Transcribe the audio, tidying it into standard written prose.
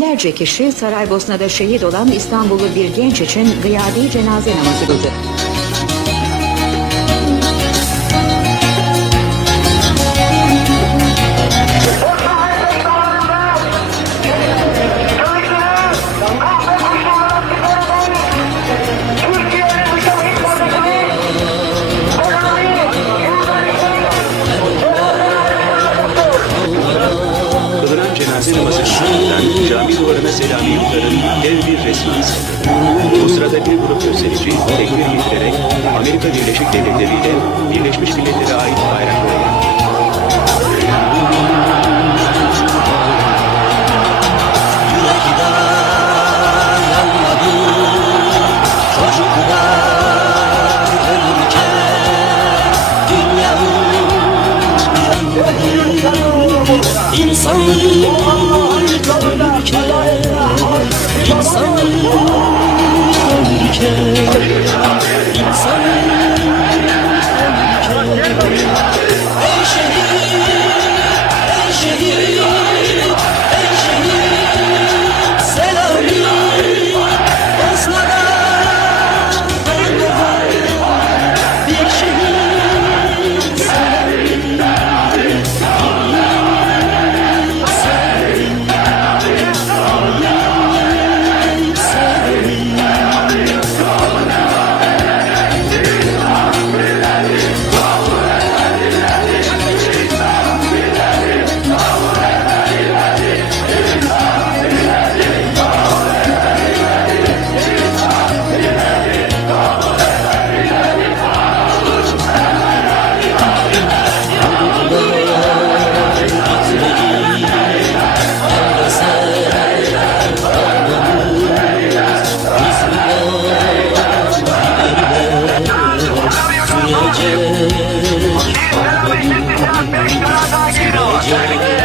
Binlerce kişi Saraybosna'da şehit olan İstanbullu bir genç için gıyadi cenaze namazı kıldı. Kılınan cenaze namazı ardından cami duvarına Selami Yurtlar'ın dev bir resmi asıldı. Bu sırada bir grup gösterici tekbir getirerek Amerika Birleşik Devletleri ile Birleşmiş Milletler'e ait bayrakları yaktı. İnsanlık ölürken, insanlık ölürken, insanlık ölürken. Ey şehit, ey şehit, ey şehit, Selami, Bosna'da bir şehit, Selami. Sürecek